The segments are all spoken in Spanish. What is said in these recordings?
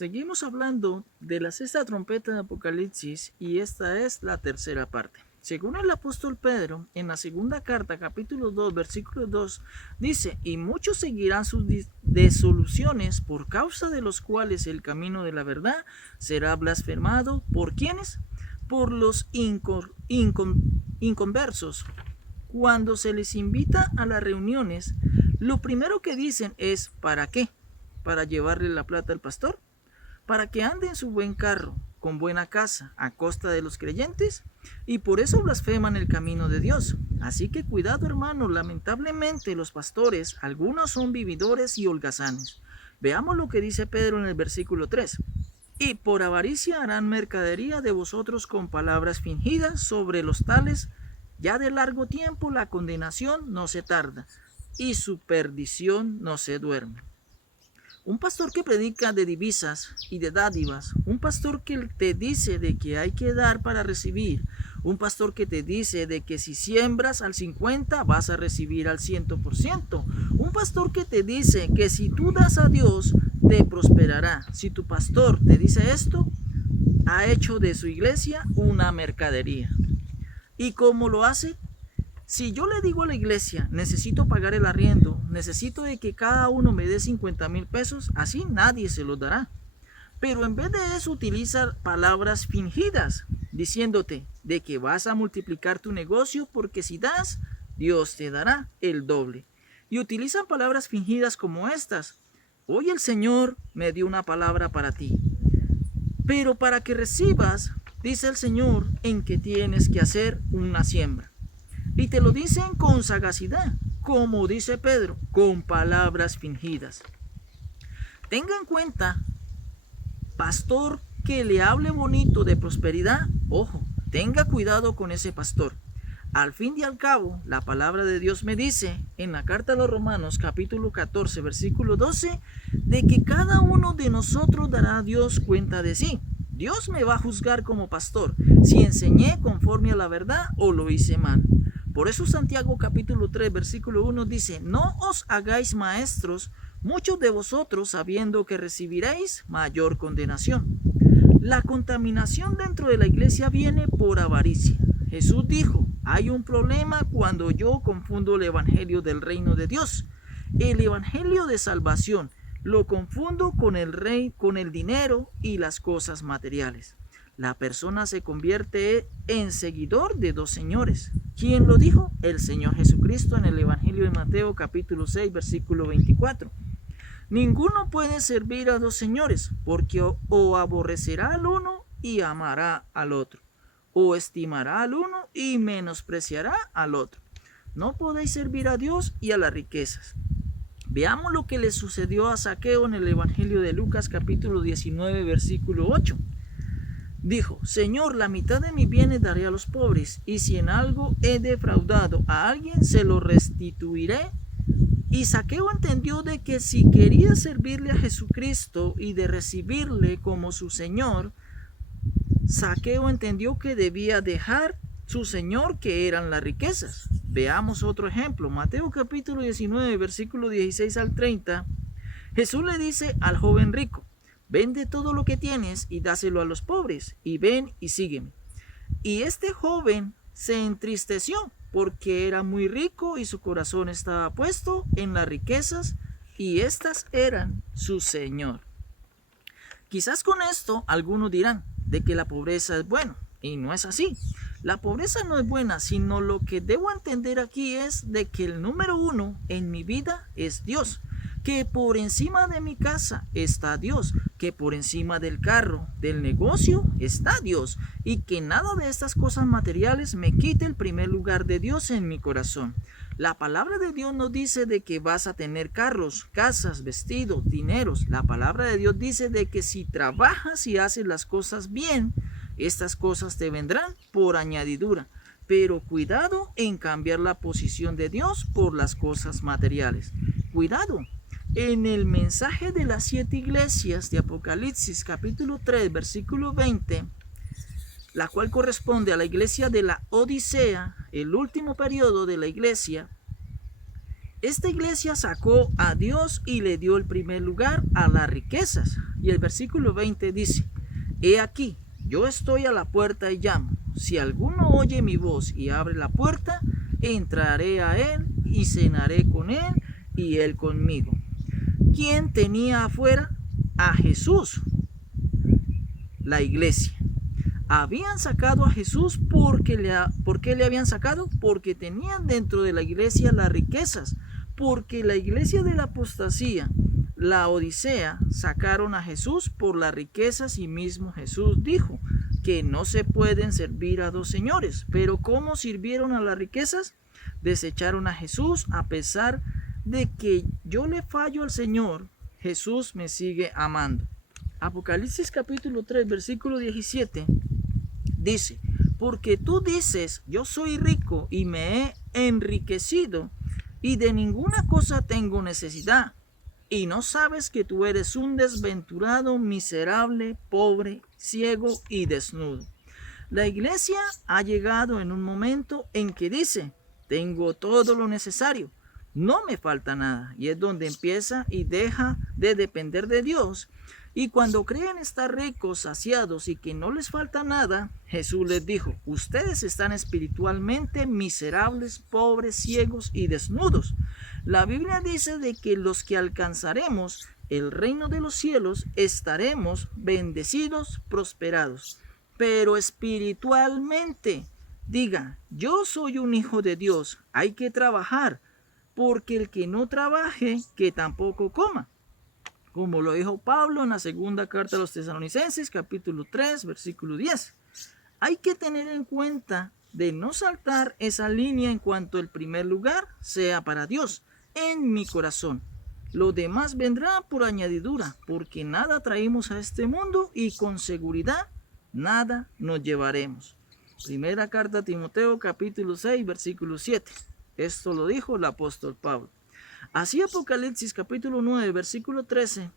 Seguimos hablando de la sexta trompeta de Apocalipsis y esta es la tercera parte. Según el apóstol Pedro, en la segunda carta, capítulo 2, versículo 2, dice, y muchos seguirán sus desoluciones por causa de los cuales el camino de la verdad será blasfemado. ¿Por quiénes? Por los inconversos. Cuando se les invita a las reuniones, lo primero que dicen es, ¿para qué? ¿Para llevarle la plata al pastor? ¿Para que ande en su buen carro, con buena casa, a costa de los creyentes? Y por eso blasfeman el camino de Dios. Así que cuidado, hermano, lamentablemente los pastores, algunos son vividores y holgazanes. Veamos lo que dice Pedro en el versículo 3. Y por avaricia harán mercadería de vosotros con palabras fingidas, sobre los tales ya de largo tiempo la condenación no se tarda, y su perdición no se duerme. Un pastor que predica de divisas y de dádivas, un pastor que te dice de que hay que dar para recibir, un pastor que te dice de que si siembras al 50 vas a recibir al 100%, un pastor que te dice que si tú das a Dios te prosperará. Si tu pastor te dice esto, ha hecho de su iglesia una mercadería. ¿Y cómo lo hace? Si yo le digo a la iglesia, necesito pagar el arriendo, necesito de que cada uno me dé 50,000 pesos, así nadie se los dará. Pero en vez de eso utiliza palabras fingidas, diciéndote de que vas a multiplicar tu negocio porque si das, Dios te dará el doble. Y utilizan palabras fingidas como estas. Hoy el Señor me dio una palabra para ti. Pero para que recibas, dice el Señor, en que tienes que hacer una siembra. Y te lo dicen con sagacidad, como dice Pedro, con palabras fingidas. Tenga en cuenta, pastor que le hable bonito de prosperidad, ojo, tenga cuidado con ese pastor. Al fin y al cabo, la palabra de Dios me dice en la carta a los Romanos, capítulo 14, versículo 12, de que cada uno de nosotros dará a Dios cuenta de sí. Dios me va a juzgar como pastor si enseñé conforme a la verdad o lo hice mal. Por eso Santiago capítulo 3 versículo 1 dice, no os hagáis maestros, muchos de vosotros sabiendo que recibiréis mayor condenación. La contaminación dentro de la iglesia viene por avaricia. Jesús dijo, hay un problema cuando yo confundo el evangelio del reino de Dios. El evangelio de salvación lo confundo con el dinero y las cosas materiales. La persona se convierte en seguidor de dos señores. ¿Quién lo dijo? El Señor Jesucristo en el Evangelio de Mateo capítulo 6 versículo 24. Ninguno puede servir a dos señores, porque o aborrecerá al uno y amará al otro, o estimará al uno y menospreciará al otro. No podéis servir a Dios y a las riquezas. Veamos lo que le sucedió a Zaqueo en el Evangelio de Lucas capítulo 19 versículo 8. Dijo, Señor, la mitad de mis bienes daré a los pobres, y si en algo he defraudado a alguien, se lo restituiré. Y Zaqueo entendió de que si quería servirle a Jesucristo y de recibirle como su Señor, Zaqueo entendió que debía dejar su Señor, que eran las riquezas. Veamos otro ejemplo, Mateo capítulo 19, versículo 16 al 30. Jesús le dice al joven rico, vende todo lo que tienes y dáselo a los pobres, y ven y sígueme. Y este joven se entristeció porque era muy rico y su corazón estaba puesto en las riquezas, y estas eran su Señor. Quizás con esto algunos dirán de que la pobreza es buena, y no es así. La pobreza no es buena, sino lo que debo entender aquí es de que el número uno en mi vida es Dios. Que por encima de mi casa está Dios, que por encima del carro, del negocio, está Dios, y que nada de estas cosas materiales me quite el primer lugar de Dios en mi corazón. La palabra de Dios nos dice de que vas a tener carros, casas, vestidos, dineros. La palabra de Dios dice de que si trabajas y haces las cosas bien, estas cosas te vendrán por añadidura. Pero cuidado en cambiar la posición de Dios por las cosas materiales. Cuidado. En el mensaje de las 7 iglesias de Apocalipsis capítulo 3 versículo 20, la cual corresponde a la iglesia de la Odisea, el último periodo de la iglesia, Esta iglesia sacó a Dios y le dio el primer lugar a las riquezas. Y el versículo 20 dice, he aquí, yo estoy a la puerta y llamo. Si alguno oye mi voz y abre la puerta, entraré a él y cenaré con él y él conmigo. ¿Quién tenía afuera? A Jesús, la iglesia. Habían sacado a Jesús ¿por qué le habían sacado? Porque tenían dentro de la iglesia las riquezas. Porque la iglesia de la apostasía, la Odisea, sacaron a Jesús por las riquezas y mismo Jesús dijo que no se pueden servir a dos señores. Pero ¿cómo sirvieron a las riquezas? Desecharon a Jesús a pesar de que yo le fallo al Señor, Jesús me sigue amando. Apocalipsis capítulo 3, versículo 17 dice, porque tú dices, yo soy rico y me he enriquecido y de ninguna cosa tengo necesidad, y no sabes que tú eres un desventurado, miserable, pobre, ciego y desnudo. La iglesia ha llegado en un momento en que dice, tengo todo lo necesario, no me falta nada, y es donde empieza y deja de depender de Dios. Y cuando creen estar ricos, saciados y que no les falta nada, Jesús les dijo, ustedes están espiritualmente miserables, pobres, ciegos y desnudos. La Biblia dice de que los que alcanzaremos el reino de los cielos estaremos bendecidos, prosperados. Pero espiritualmente, diga, yo soy un hijo de Dios, hay que trabajar, porque el que no trabaje, que tampoco coma. Como lo dijo Pablo en la segunda carta a los Tesalonicenses, capítulo 3, versículo 10. Hay que tener en cuenta de no saltar esa línea en cuanto el primer lugar sea para Dios, en mi corazón. Lo demás vendrá por añadidura, porque nada traímos a este mundo y con seguridad nada nos llevaremos. Primera carta a Timoteo, capítulo 6, versículo 7. Esto lo dijo el apóstol Pablo. Así Apocalipsis capítulo 9, versículo 13,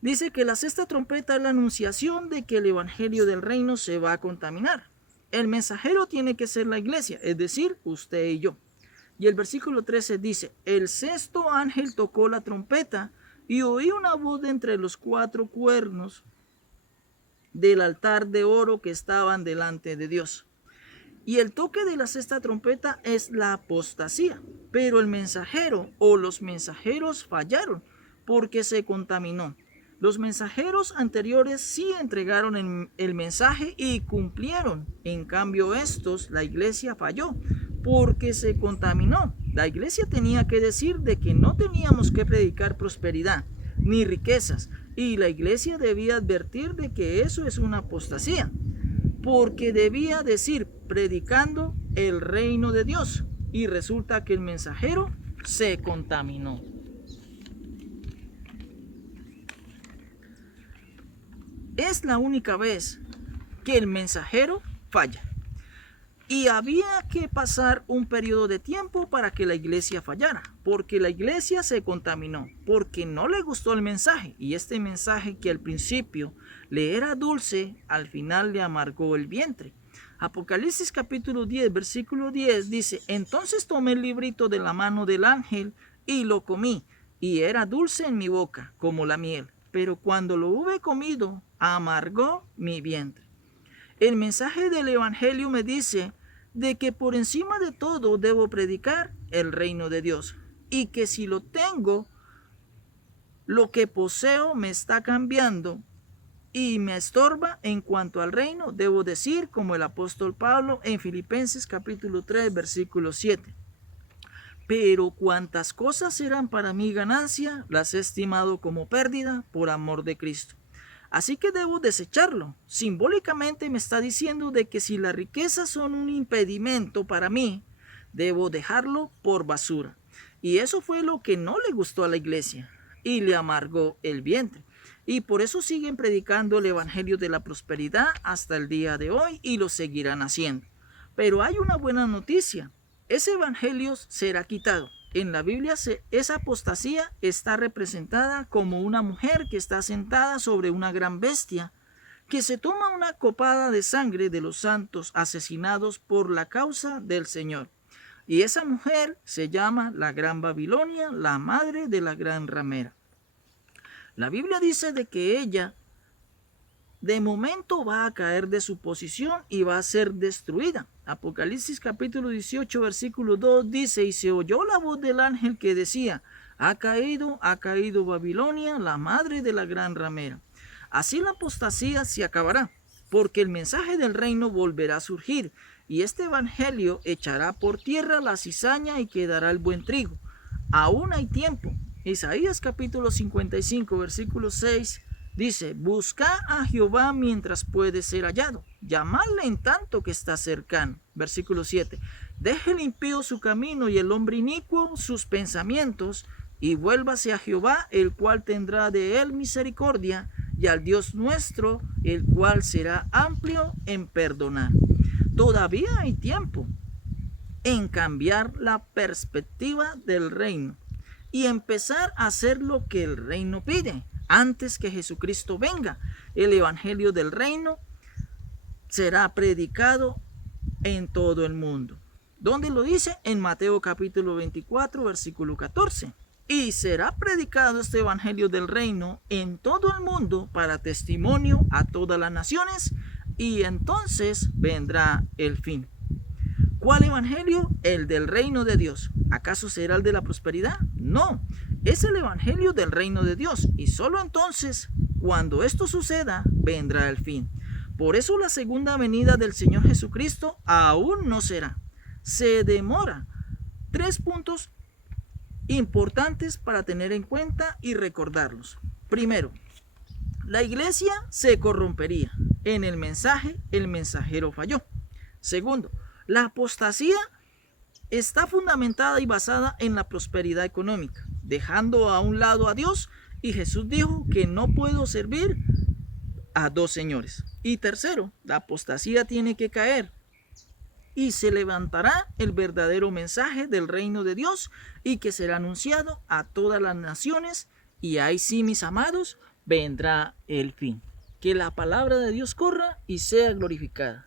dice que la sexta trompeta es la anunciación de que el evangelio del reino se va a contaminar. El mensajero tiene que ser la iglesia, es decir, usted y yo. Y el versículo 13 dice, el sexto ángel tocó la trompeta y oí una voz de entre los cuatro cuernos del altar de oro que estaban delante de Dios. Y el toque de la sexta trompeta es la apostasía, pero el mensajero o los mensajeros fallaron porque se contaminó. Los mensajeros anteriores sí entregaron el mensaje y cumplieron. En cambio estos, la iglesia falló porque se contaminó. La iglesia tenía que decir de que no teníamos que predicar prosperidad ni riquezas, y la iglesia debía advertir de que eso es una apostasía, porque debía decir predicando el reino de Dios, y resulta que el mensajero se contaminó. Es la única vez que el mensajero falla. Y había que pasar un periodo de tiempo para que la iglesia fallara, porque la iglesia se contaminó, porque no le gustó el mensaje, y este mensaje que al principio le era dulce, al final le amargó el vientre. Apocalipsis capítulo 10, versículo 10 dice, entonces tomé el librito de la mano del ángel y lo comí, y era dulce en mi boca, como la miel, pero cuando lo hube comido, amargó mi vientre. El mensaje del evangelio me dice de que por encima de todo debo predicar el reino de Dios, y que si lo tengo, lo que poseo me está cambiando y me estorba en cuanto al reino, debo decir como el apóstol Pablo en Filipenses capítulo 3 versículo 7. Pero cuantas cosas eran para mí ganancia, las he estimado como pérdida por amor de Cristo. Así que debo desecharlo. Simbólicamente me está diciendo de que si las riquezas son un impedimento para mí, debo dejarlo por basura. Y eso fue lo que no le gustó a la iglesia y le amargó el vientre. Y por eso siguen predicando el evangelio de la prosperidad hasta el día de hoy y lo seguirán haciendo. Pero hay una buena noticia. Ese evangelio será quitado. En la Biblia esa apostasía está representada como una mujer que está sentada sobre una gran bestia, que se toma una copada de sangre de los santos asesinados por la causa del Señor. Y esa mujer se llama la Gran Babilonia, la madre de la gran ramera. La Biblia dice de que ella de momento va a caer de su posición y va a ser destruida. Apocalipsis capítulo 18 versículo 2 dice: y se oyó la voz del ángel que decía: ha caído Babilonia, la madre de la gran ramera. Así la apostasía se acabará, porque el mensaje del reino volverá a surgir, y este evangelio echará por tierra la cizaña y quedará el buen trigo. Aún hay tiempo. Isaías capítulo 55 versículo 6 dice: buscad a Jehová mientras puede ser hallado, llamadle en tanto que está cercano. Versículo 7: deje el impío su camino y el hombre inicuo sus pensamientos, y vuélvase a Jehová, el cual tendrá de él misericordia, y al Dios nuestro, el cual será amplio en perdonar. Todavía hay tiempo en cambiar la perspectiva del reino y empezar a hacer lo que el reino pide. Antes que Jesucristo venga, el evangelio del reino será predicado en todo el mundo. ¿Dónde lo dice? En Mateo capítulo 24, versículo 14. Y será predicado este evangelio del reino en todo el mundo para testimonio a todas las naciones, y entonces vendrá el fin. ¿Cuál evangelio? El del reino de Dios. ¿Acaso será el de la prosperidad? No, es el evangelio del reino de Dios, y solo entonces, cuando esto suceda, vendrá el fin. Por eso la segunda venida del Señor Jesucristo aún no será. Se demora. 3 puntos importantes para tener en cuenta y recordarlos. Primero, la iglesia se corrompería. En el mensaje, el mensajero falló. Segundo, la apostasía está fundamentada y basada en la prosperidad económica, dejando a un lado a Dios, y Jesús dijo que no puedo servir a dos señores. Y tercero, la apostasía tiene que caer y se levantará el verdadero mensaje del reino de Dios, y que será anunciado a todas las naciones, y ahí sí, mis amados, vendrá el fin. Que la palabra de Dios corra y sea glorificada.